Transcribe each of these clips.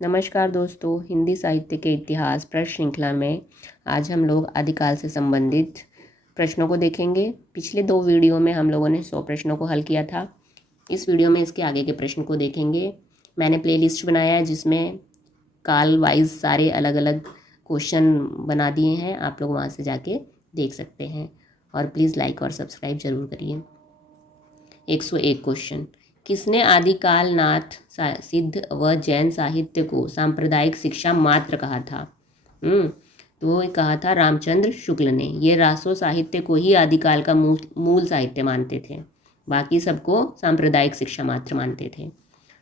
नमस्कार दोस्तों, हिंदी साहित्य के इतिहास प्रश्न श्रृंखला में आज हम लोग आदिकाल से संबंधित प्रश्नों को देखेंगे। पिछले 2 वीडियो में हम लोगों ने 100 प्रश्नों को हल किया था। इस वीडियो में इसके आगे के प्रश्न को देखेंगे। मैंने प्लेलिस्ट बनाया है जिसमें काल वाइज सारे अलग अलग क्वेश्चन बना दिए हैं। आप लोग वहाँ से जाके देख सकते हैं और प्लीज़ लाइक और सब्सक्राइब जरूर करिए। 101 क्वेश्चन, किसने आदिकाल नाथ सिद्ध व जैन साहित्य को सांप्रदायिक शिक्षा मात्र कहा था? तो कहा था रामचंद्र शुक्ल ने। ये रासो साहित्य को ही आदिकाल का मूल साहित्य मानते थे, बाकी सबको सांप्रदायिक शिक्षा मात्र मानते थे।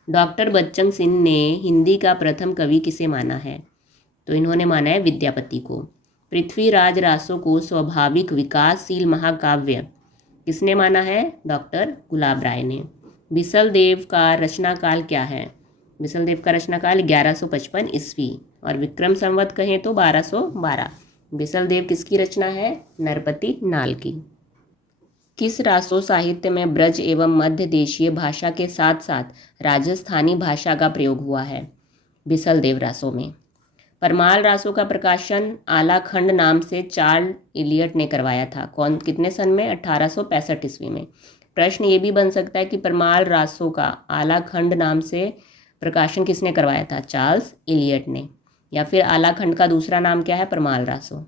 डॉक्टर बच्चन सिंह ने हिंदी का प्रथम कवि किसे माना है? तो इन्होंने माना है विद्यापति को। पृथ्वीराज रासो को स्वाभाविक विकासशील महाकाव्य किसने माना है? डॉक्टर गुलाब राय ने। बिसल देव का रचनाकाल क्या है? बिसल देव का रचनाकाल 1155 ईस्वी और विक्रम संवत कहें तो 1212। बिसल देव किसकी रचना है? नरपति नाल की। किस रासो साहित्य में ब्रज एवं मध्य देशीय भाषा के साथ साथ राजस्थानी भाषा का प्रयोग हुआ है? बिसल देव रासो में। परमाल रासो का प्रकाशन आलाखंड नाम से चार्ल्स इलियट ने करवाया था। कितने सन में? 1865 ईस्वी में। प्रश्न ये भी बन सकता है कि परमाल रासो का आलाखंड नाम से प्रकाशन किसने करवाया था? चार्ल्स इलियट ने। या फिर आलाखंड का दूसरा नाम क्या है? परमाल रासो।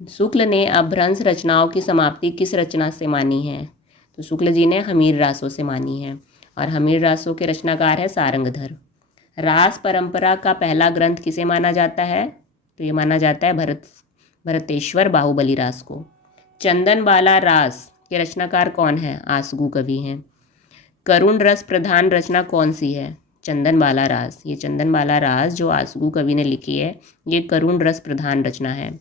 शुक्ल ने अपभ्रंश रचनाओं की समाप्ति किस रचना से मानी है? तो शुक्ल जी ने हमीर रासो से मानी है और हमीर रासो के रचनाकार है सारंगधर। रास परंपरा का पहला ग्रंथ किसे माना जाता है? तो ये माना जाता है भरतेश्वर बाहुबली रास को। चंदन बाला रास के रचनाकार कौन है? आसगू कवि हैं। करुण रस प्रधान रचना कौन सी है? चंदन बाला रास। ये चंदन बाला रास जो आसगू कवि ने लिखी है, ये करुण रस प्रधान रचना है।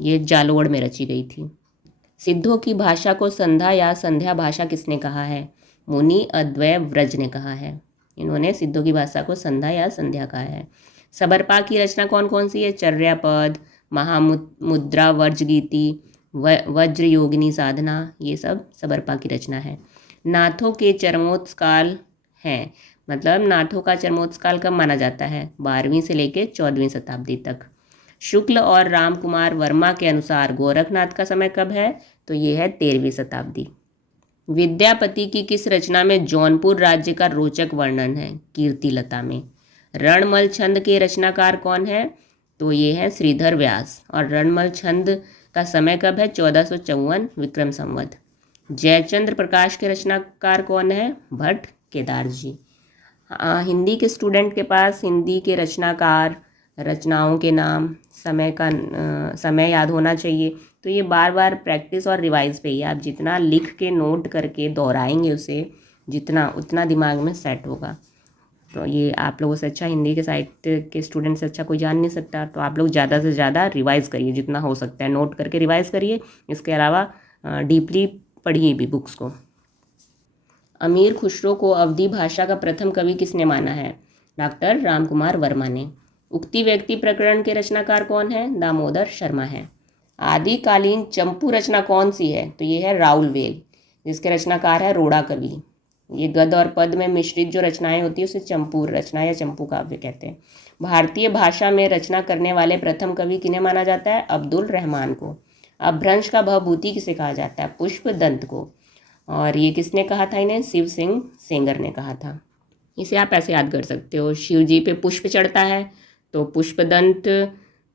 ये जालोड़ में रची गई थी। सिद्धों की भाषा को संध्या या संध्या भाषा किसने कहा है? मुनि अद्वैय व्रज ने कहा है। इन्होंने सिद्धों की भाषा को संध्या या संध्या कहा है। सबरपा की रचना कौन कौन सी है? चर्यापद, महामुद्रा, वर्जगीति, वज्र योगिनी साधना, ये सब सबरपा की रचना है। नाथों के चरमोत्काल हैं, मतलब नाथों का चरमोत्काल कब माना जाता है? 12वीं से लेकर 14वीं शताब्दी तक। शुक्ल और राम कुमार वर्मा के अनुसार गोरखनाथ का समय कब है? तो ये है 13वीं शताब्दी। विद्यापति की किस रचना में जौनपुर राज्य का रोचक वर्णन है? कीर्तिलता में। रणमल छंद के रचनाकार कौन है? तो ये है श्रीधर व्यास। और रणमल छंद का समय कब है? 1454 विक्रम संवत। जयचंद्र प्रकाश के रचनाकार कौन है? भट्ट केदार जी। हिंदी के स्टूडेंट के पास हिंदी के रचनाकार, रचनाओं के नाम, समय याद होना चाहिए। तो ये बार बार प्रैक्टिस और रिवाइज पे ही, आप जितना लिख के नोट करके दोहराएंगे उसे, जितना उतना दिमाग में सेट होगा। तो ये आप लोगों से अच्छा, हिंदी के साहित्य के स्टूडेंट से अच्छा कोई जान नहीं सकता। तो आप लोग ज़्यादा से ज़्यादा रिवाइज़ करिए, जितना हो सकता है नोट करके रिवाइज़ करिए। इसके अलावा डीपली पढ़िए भी बुक्स को। अमीर खुसरो को अवधी भाषा का प्रथम कवि किसने माना है? डॉक्टर रामकुमार वर्मा ने। उक्ति व्यक्ति प्रकरण के रचनाकार कौन है? दामोदर शर्मा है। आदिकालीन चंपू रचना कौन सी है? तो ये है राउलवेल, जिसके रचनाकार है रोड़ा कवि। ये गद्य और पद में मिश्रित जो रचनाएं होती है उसे चंपू रचना या चंपू काव्य कहते हैं। भारतीय भाषा में रचना करने वाले प्रथम कवि किन्हें माना जाता है? अब्दुल रहमान को। अपभ्रंश का भवभूति किसे कहा जाता है? पुष्पदंत को। और ये किसने कहा था इन्हें? शिव सिंह सेंगर ने कहा था। इसे आप ऐसे याद कर सकते हो, शिव जी पे पुष्प चढ़ता है तो पुष्पदंत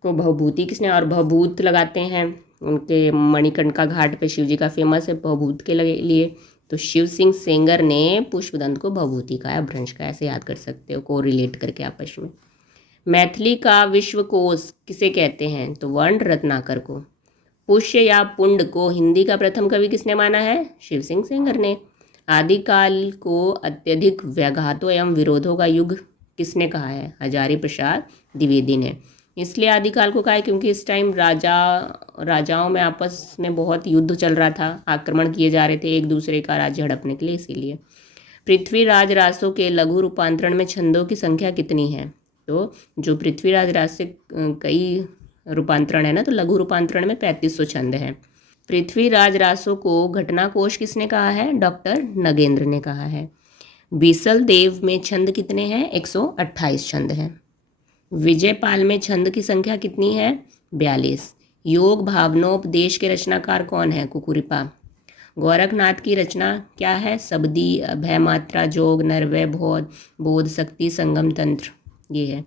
को भवभूति किसने, और भवभूत लगाते हैं उनके मणिकर्णिका घाट पे, शिव जी का फेमस है भवभूत के लिए। तो शिव सिंह सेंगर ने पुष्पदंत को भवभूति का, अपभ्रंश का, ऐसे याद कर सकते हो को रिलेट करके आपस में। मैथिली का विश्वकोश किसे कहते हैं? तो वर्ण रत्नाकर को। पुष्य या पुंड को हिंदी का प्रथम कवि किसने माना है? शिव सिंह सेंगर ने। आदिकाल को अत्यधिक व्याघातों एवं विरोधों का युग किसने कहा है? हजारी प्रसाद द्विवेदी ने। इसलिए आदिकाल को कहा है क्योंकि इस टाइम राजाओं में आपस में बहुत युद्ध चल रहा था, आक्रमण किए जा रहे थे एक दूसरे का राज्य हड़पने के लिए, इसीलिए। पृथ्वीराज रासो के लघु रूपांतरण में छंदों की संख्या कितनी है? तो जो पृथ्वीराज रास से कई रूपांतरण है ना, तो लघु रूपांतरण में 3500 छंद हैं। पृथ्वीराज रासो को घटनाकोश किसने कहा है? डॉक्टर नगेंद्र ने कहा है। बीसल देव में छंद कितने हैं? 128 छंद हैं। विजयपाल में छंद की संख्या कितनी है? 42। योग भावनोपदेश के रचनाकार कौन है? कुकुरिपा। गोरखनाथ की रचना क्या है? सबदी, अभय मात्रा, जोग, नरवय, बोध, बोध शक्ति, संगम तंत्र, ये है।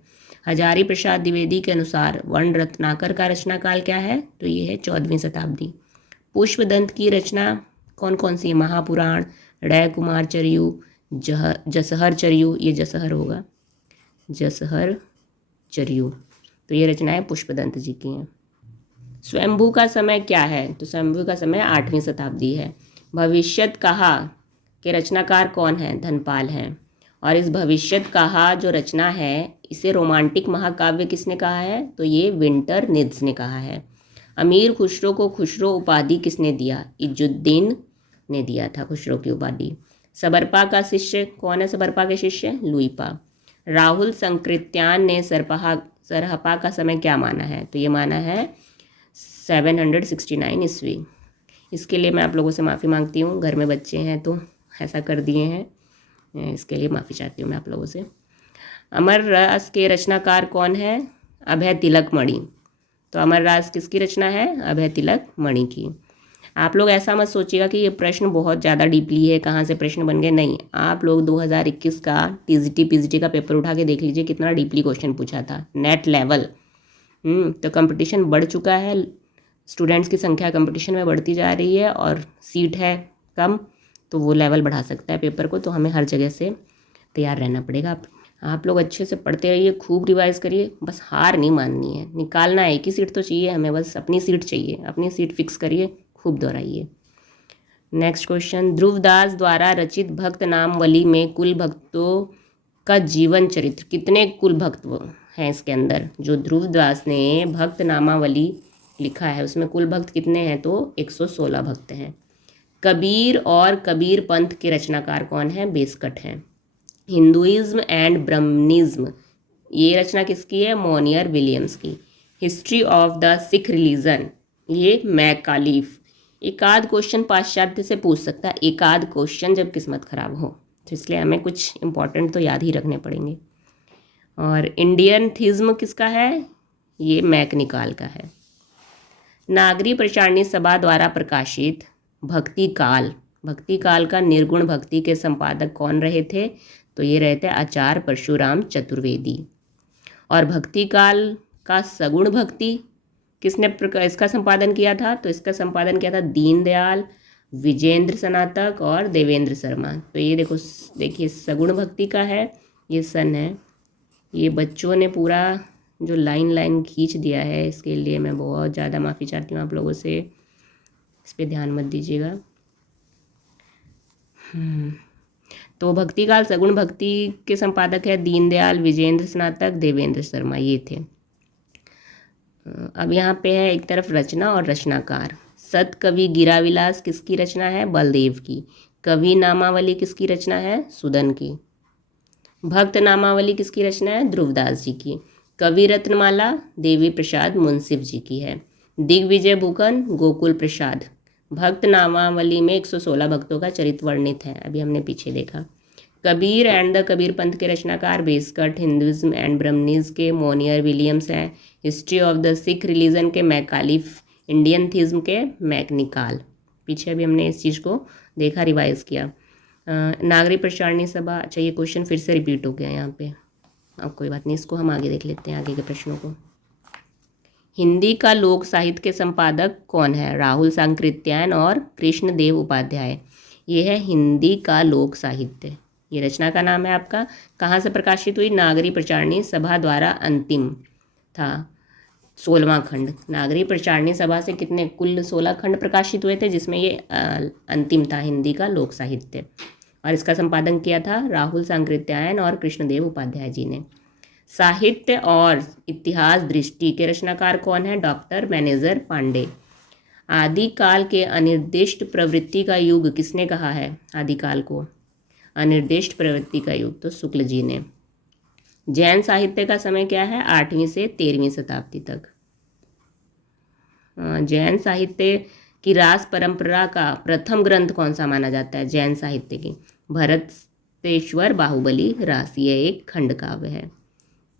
हजारी प्रसाद द्विवेदी के अनुसार वर्ण रत्नाकर का रचना काल क्या है? तो ये है 14वीं शताब्दी। पुष्पदंत की रचना कौन कौन सी है? महापुराण, ड़य कुमार चरयु, जसहर चरयु, ये जसहर होगा, जसहर चरयु, तो ये रचनाएं पुष्पदंत जी की हैं। स्वयंभू का समय क्या है? तो स्वयंभू का समय 8वीं शताब्दी है। भविष्यत कहा के रचनाकार कौन है? धनपाल हैं। और इस भविष्यत कहा जो रचना है इसे रोमांटिक महाकाव्य किसने कहा है? तो ये विंटर निड्स ने कहा है। अमीर खुसरो को खुसरो उपाधि किसने दिया? इजुद्दीन ने दिया था खुसरो की उपाधि। सबरपा का शिष्य कौन है? सबरपा के शिष्य लुईपा। राहुल संकृत्यान ने सरहपा का समय क्या माना है? तो ये माना है 769 ईस्वी। इसके लिए मैं आप लोगों से माफ़ी मांगती हूँ, घर में बच्चे हैं तो ऐसा कर दिए हैं, इसके लिए माफ़ी चाहती हूँ मैं आप लोगों से। अमर रस के रचनाकार कौन है? अभय तिलक मणि। तो अमर रस किसकी रचना है? अभय तिलक मणि की। आप लोग ऐसा मत सोचिएगा कि ये प्रश्न बहुत ज़्यादा डीपली है, कहाँ से प्रश्न बन गए, नहीं। आप लोग 2021 का टीजीटी पीजीटी का पेपर उठा के देख लीजिए कितना डीपली क्वेश्चन पूछा था, नेट लेवल। तो कंपटीशन बढ़ चुका है, स्टूडेंट्स की संख्या कंपटीशन में बढ़ती जा रही है और सीट है कम, तो वो लेवल बढ़ा सकता है पेपर को, तो हमें हर जगह से तैयार रहना पड़ेगा। आप लोग अच्छे से पढ़ते रहिए, खूब रिवाइज करिए, बस हार नहीं माननी है, निकालना है। एक ही सीट तो चाहिए हमें, बस अपनी सीट चाहिए, अपनी सीट फिक्स करिए, खूब दोहराइए। नेक्स्ट क्वेश्चन, ध्रुवदास द्वारा रचित भक्त नामवली में कुल भक्तों का जीवन चरित्र, कितने कुल भक्त हैं इसके अंदर? जो ध्रुवदास ने भक्त नामावली लिखा है उसमें कुल भक्त कितने हैं? तो 116 भक्त हैं। कबीर और कबीर पंथ के रचनाकार कौन है? बेसकट हैं। हिंदुइज्म एंड ब्रह्मनिज्म, ये रचना किसकी है? मोनियर विलियम्स की। History of the Sikh religion, ये मैकालिफ। एक आध क्वेश्चन पाश्चात्य से पूछ सकता है, एक आध क्वेश्चन जब किस्मत खराब हो, तो इसलिए हमें कुछ इंपॉर्टेंट तो याद ही रखने पड़ेंगे। और इंडियन थिज्म किसका है? ये मैकनिकाल का है। नागरी प्रचारणी सभा द्वारा प्रकाशित भक्ति काल का निर्गुण भक्ति के संपादक कौन रहे थे? तो ये रहे थे आचार्य परशुराम चतुर्वेदी। और भक्ति काल का सगुण भक्ति किसने इसका संपादन किया था? तो इसका संपादन किया था दीनदयाल, विजेंद्र स्नातक और देवेंद्र शर्मा। तो ये देखिए सगुण भक्ति का है, ये सन है। ये बच्चों ने पूरा जो लाइन खींच दिया है, इसके लिए मैं बहुत ज़्यादा माफ़ी चाहती हूँ आप लोगों से, इस पर ध्यान मत दीजिएगा। तो भक्ति काल सगुण भक्ति के संपादक है दीनदयाल, विजेंद्र स्नातक, देवेंद्र शर्मा, ये थे। अब यहाँ पे है एक तरफ रचना और रचनाकार। सत कवि गिराविलास किसकी रचना है? बलदेव की। कवि नामावली किसकी रचना है? सुदन की। भक्त नामावली किसकी रचना है? ध्रुवदास जी की। कवि रत्नमाला देवी प्रसाद मुंसिफ जी की है। दिग्विजय भूखन गोकुल प्रसाद। भक्त नामावली में 116 भक्तों का चरित्र वर्णित है, अभी हमने पीछे देखा। कबीर एंड द कबीर पंथ के रचनाकार बेसकट, हिंदुइज्म एंड ब्रह्मनिज्म के मोनियर विलियम्स हैं, history of the Sikh religion के मैकालिफ, इंडियन थिज्म के मैकनिकाल। पीछे अभी हमने इस चीज़ को देखा, रिवाइज किया। नागरी प्रचारणी सभा, अच्छा ये क्वेश्चन फिर से रिपीट हो गया यहाँ पे, अब कोई बात नहीं, इसको हम आगे देख लेते हैं, आगे के प्रश्नों को। हिंदी का लोक साहित्य के संपादक कौन है? राहुल सांकृत्यायन और कृष्णदेव उपाध्याय। ये है हिंदी का लोक साहित्य, ये रचना का नाम है आपका। कहाँ से प्रकाशित हुई? नागरी प्रचारणी सभा द्वारा, अंतिम था 16वां खंड। नागरी प्रचारणी सभा से कितने कुल 16 खंड प्रकाशित हुए थे, जिसमें ये अंतिम था हिंदी का लोक साहित्य। और इसका संपादन किया था राहुल सांकृत्यायन और कृष्णदेव उपाध्याय जी ने। साहित्य और इतिहास दृष्टि के रचनाकार कौन है? डॉक्टर मैनेजर पांडे। आदिकाल के अनिर्दिष्ट प्रवृत्ति का युग किसने कहा है? आदिकाल को अनिर्दिष्ट प्रवृत्ति का युग तो शुक्ल जी ने। जैन साहित्य का समय क्या है? 8वीं से 13वीं शताब्दी तक। जैन साहित्य की रास परंपरा का प्रथम ग्रंथ कौन सा माना जाता है जैन साहित्य की? भरत गुप्तेश्वर बाहुबली रास, ये एक खंड काव्य है।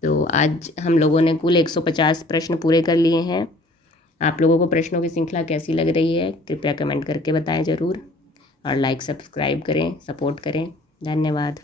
तो आज हम लोगों ने कुल 150 प्रश्न पूरे कर लिए हैं। आप लोगों को प्रश्नों की श्रृंखला कैसी लग रही है कृपया कमेंट करके बताएं ज़रूर, और लाइक सब्सक्राइब करें, सपोर्ट करें। धन्यवाद।